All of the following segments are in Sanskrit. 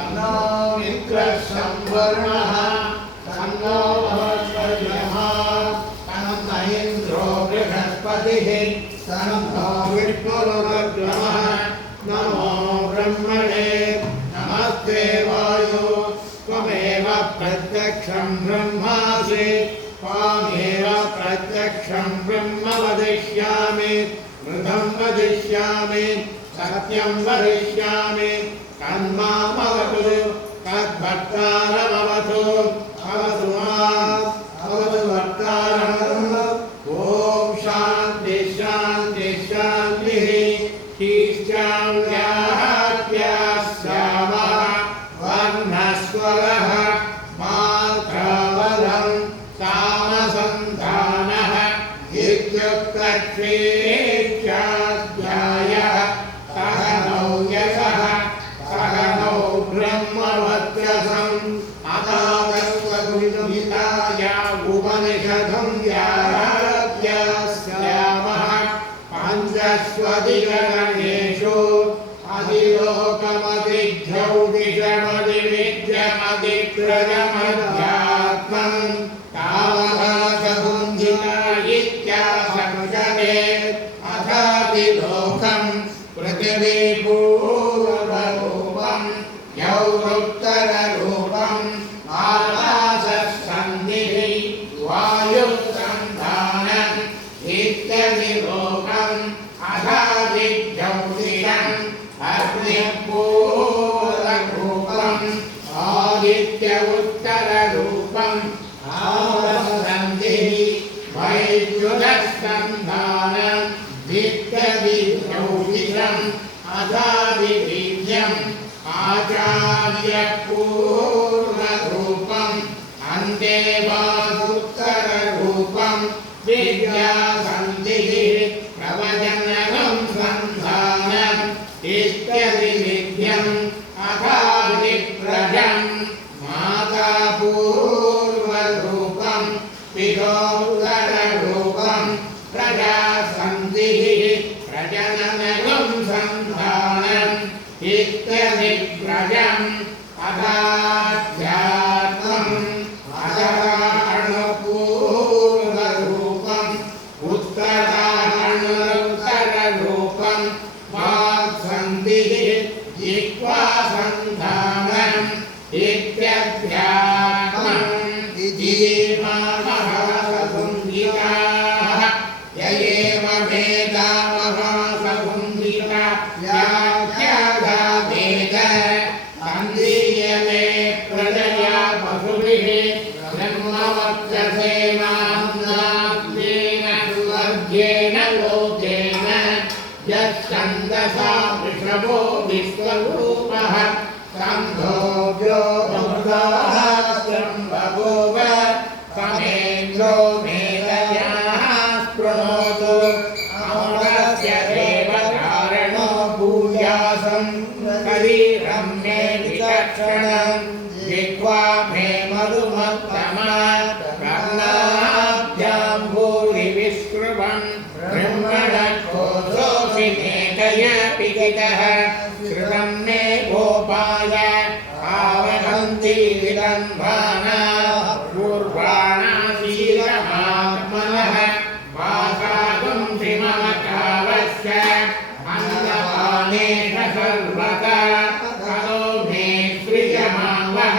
तन्नो मित्रः संवर्णः तन्नो बृहस्पतिः तन्नो इन्द्रो बृहस्पतिः तन्नो विष्णुरुद्रः नमो ब्रह्मणे नमस्ते वायो त्वमेव प्रत्यक्षं ब्रह्मासि त्वामेव प्रत्यक्षं ब्रह्म वदिष्यामि मृतं वदिष्यामि सत्यं वदिष्यामि तन्मामवतु तद्भक्तारमवतु अवतु माम् अवतु भक्तारम् ॐ शान्ति शान्ति शान्तिः ईश्चान्याह्यास्यामः वर्णस्वरः मात्रावलं तामसन्धानः इत्युक्तक्षेत्याध्यायः सह नौ यशः सह नौ ब्रह्मवत्यसम् अथावस्वगुहिताय उपनिषदं व्याख्यास्यामः पञ्चस्वधिकरणेषु अधिलोकमधिज्यौतिषमधिविद्यमधित्रयमध्यात्मं तावकाशबुद्धिना इत्यासङ्गते अथातिलोकं पृथिवीपूर्वरूपं यौरुत्तररूपम् आकाशस्सन्धिः वायुस्सन्धानम् इत्यधिलोकम् अथादिज्यौतिषम् अग्निपूर्वरूपम् आदित्य उत्तररूपम् आवसन्धिः वैद्युतस्सन्धानम् इत्यधिज्यौतिषम् अथादिवीर्यम् आचार्यपूर्वरूपम् अन्तेवादुत्तररूपम् विद्यासन्धिः प्रवचननं सन्धानम् इत्यधिविद्यम् अथादिप्रजम् मातापूर्वरूपम् पितोत्तररूपम् प्रजासन्धिः प्रजननं सन्धानम् इत्यधिप्रजम् अथाध्यात्मम् अथाणुपूर्वरूपम् उत्तराणुत्तररूपम् वाक्सन्धिः जिह्वासन्धानम् इत्यध्यात्मम् महासुन्दिताः य एव वेदामहासुन्दिता व्याख्याता वेद सन्धीयते प्रजया पशुभिः ब्रह्मवक्षसेनान्नाद्येन सुवर्गेण लोकेन यच्छन्दसा वृषभो विश्वरूपः सम्भोग्यो बहुधास्त्रं बभूव समेन्द्रो मेधयाः स्पृणोतु अमरस्य देवकारणो भूयासं शरीरं मे विचक्षणं जिह्वा मे मधुमत्तमा कर्णाभ्यां भूरि विस्कृवन् ब्रह्मणोऽसोऽपि मेकय पिहितः श्रुतं मे गोपाय आवहन्ति विदम्भाना पूर्वाणाशीलमात्मनः वासागुं श्रीममकावस्य अन्नपानेश सर्वदा ततो मे सृजमावः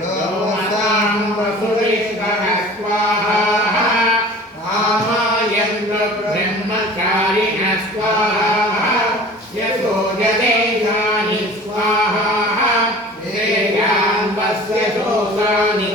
लोमसां वसुरिष्ठः स्वाहा आमायन्द्र ब्रह्मचारिणः स्वाहा यतो जनेयानि स्वाहा वेयान् वस्य शोकानि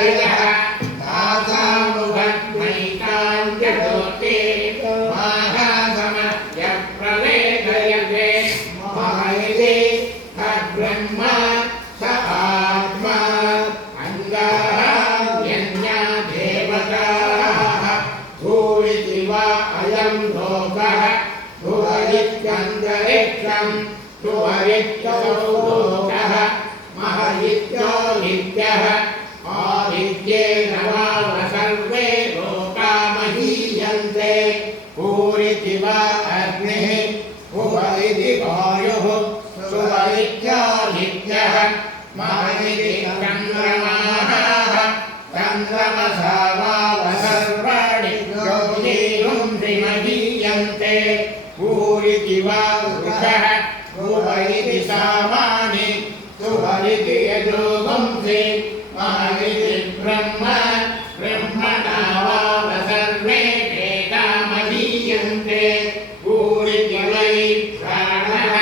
हृदयः तासामुखमैकान्त्यज्योते महासमयप्रवेदयते महैते तद्ब्रह्म स आत्मा अङ्गान्यन्या देवताः भूरिति वा अयं लोकः भुवरित्यन्तरिक्षं भुवरित्यौ लोकः महयित्यो नित्यः आदित्येन वाव सर्वे लोका महीयन्ते भूरिति वा अग्निः भुवरिति वायुः सुवरित्यादित्यः महदिति चन्द्रमाः चन्द्रमसा वाव सर्वाणि ज्योतिरुंसि महीयन्ते भूरिति वा वृषः भुवरिति सामानि सुवरिति यजुगुंसि महदिति ब्रह्म ब्रह्मणा वाव सर्वे वेदा महीयन्ते भूरिति वै प्राणः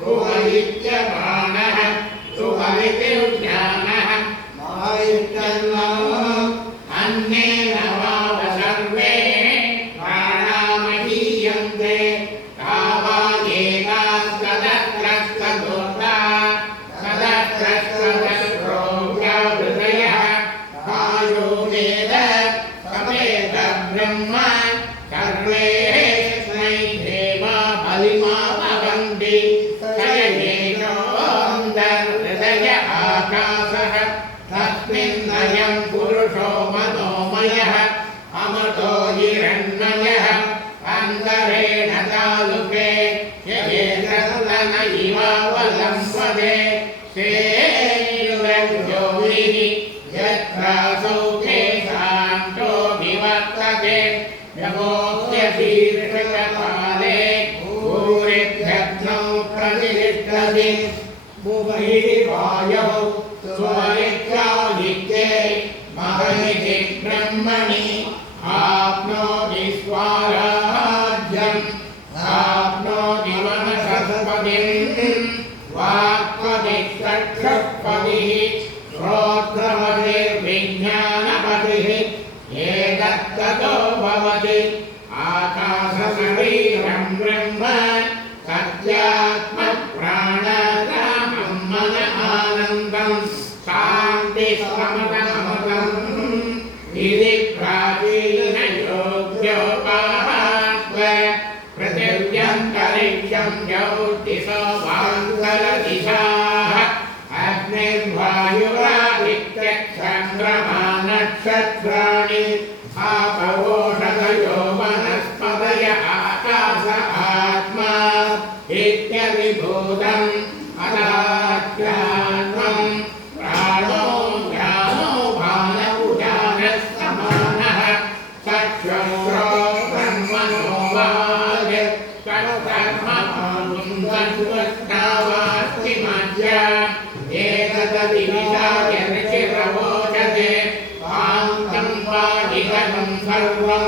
भुवरित्यपाणः सुवरितिर्ज्ञानः महदित्यन्नः अन्नेन वाव सर्वे प्राणा महीयन्ते तावादेकास्तदत्रस्तदोता सदत्रस्तदस्रोऽव्यहृदयः कायो वेद समेत ब्रह्म सर्वेऽस्मै देवा बलिमापवन्ति तयेनोऽन्तर्हृदय आकाशः तस्मिन्नयं पुरुषो मनोमयः अमृतो हिरण्मयः अन्तरेण तालुके यदेतस्तन इवावलम्बते तेनोर्योनिः यत्रासौखे शान्तो विवर्तते यमोक्त्यशीर्षकपाले भूरिभ्यग्नौ प्रतिष्ठति भुवि वायौ स्वरित्यादित्ये महदिति ब्रह्मणि आप्नोति स्वाराज्यम् आप्नोति वनस्पतिं वाक्पतिश्चक्षुःपतिः श्रोत्रपतिर्विज्ञानपतिः एतत्ततो भवति आकाशशरीरं ब्रह्म सत्यात्मप्राणानामं मन आनन्दं शान्तिसमतममतम् इति प्राचीनयोग्योपास्व पृथिव्यन्तरिक्षं ज्योतिषो वाङ्करदिशाः अग्निर्वायुरादित्यचन्द्रमा नक्षत्राणि आपवोषधयो वनस्पतय आकाश आत्मा इत्यभिभूतम् अदाख्यात्मं प्राणो ज्ञानो भानौजानः चक्षुश्रो ब्रह्मणो वाग् तत्कर्मवास्ति मध्य एतदविविधाय ऋषिरवोचते पान्तं वादिगतं सर्वं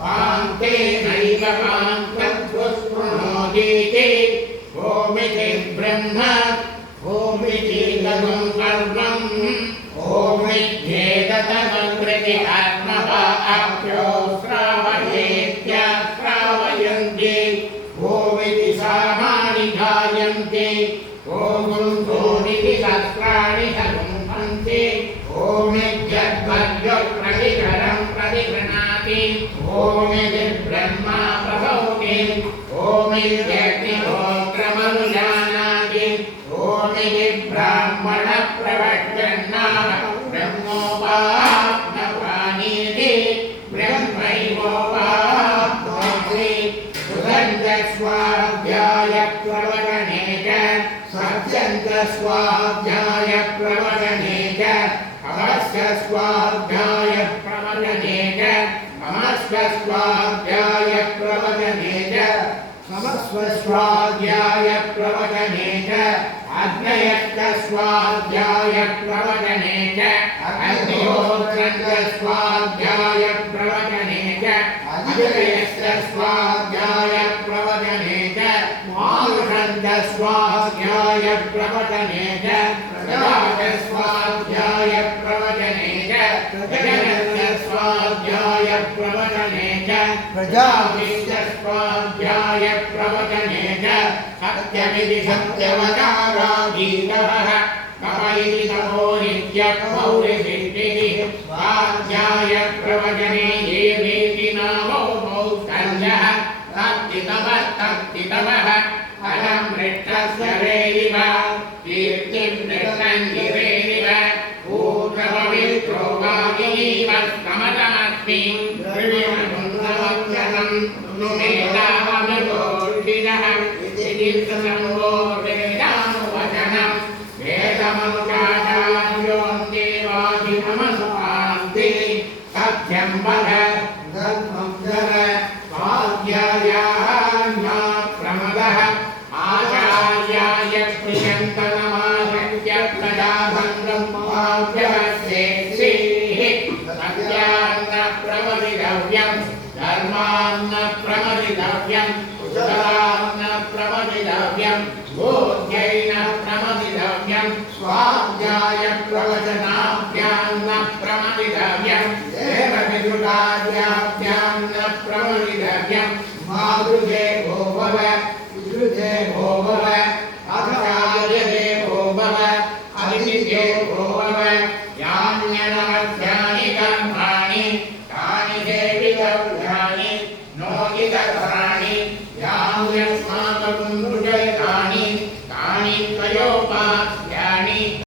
पान्तेनैव पान्तद्वस्पृणोतीति ओमिति ब्रह्म ओमिति गतं सर्वम् ओमित्येतदमकृति आत्मवा आप्यो श्रावयेत्याश्रावयन्ति ओमिति सामानि धायन्ति ओमुन्धोनिति सहस्राणि सगुम्भन्ति ओमित्यद्वद्यो प्रतिकरं प्रतिगृह्णाति ओमिति ब्रह्मा प्रभौति ओमित्यग्निहोत्रमनुजानाति ओमिति ब्राह्मण प्रवक्षन्नाम ब्रह्मोपाप्नवानीति ब्रह्मैवोपाप्नोति सुगन्धस्वाध्याय प्रवचने च सत्यन्तस्वाध्याय प्रवचने च अवश्यस्वाध्याय प्रवचने च ममस्वस्वाध्याय प्रवचने च समस्वस्वाध्याय प्रवचने च अग्नयस्वाध्याय प्रवचने च अग्निहोत्रस्वाध्याय प्रवचने च अग्नयस्वाध्याय प्रवचने च मानुषस्वाध्याय प्रवचने च प्रजास्वाध्याय प्रवचने प्रजनस्य स्वाध्याय प्रवचने च प्रजाभिश्च स्वाध्याय प्रवचने च सत्यमिति सत्यवचाराधीतः कपयिति तपो नित्यपौरिसिद्धिः स्वाध्याय प्रवचने ये वेति नामो मौस्तल्यः तत्तितवः अलं मृष्टस्य रेरिव कीर्तिं मृष्टञ्जिरेरिव ऊर्ध्वपवित्रो गायीव समतमस्मि द्रव्यमनुसवत्यनं नुमेतामृतोषिणः इति संगो वेदानुवचनं वेदमनुशाचार्योऽन्तेवाधिनमस्मान्ति सत्यं वद धर्मं जन स्वाध्यायान्मा प्रमदः आचार्याय प्रियन्तनमाशक्य प्रजासङ्गमाव्यवस्येत्सीः सत्यान्न प्रमदितव्यं धर्मान्न प्रमदितव्यं कुशलान्न प्रमदितव्यं बोध्यैन प्रमदितव्यं स्वाध्याय प्रवचनाभ्यान्न प्रमदितव्यं देवविदुराद्याभ्यान्न प्रमदितव्यं मातृजे भो भव पितृजे भो भव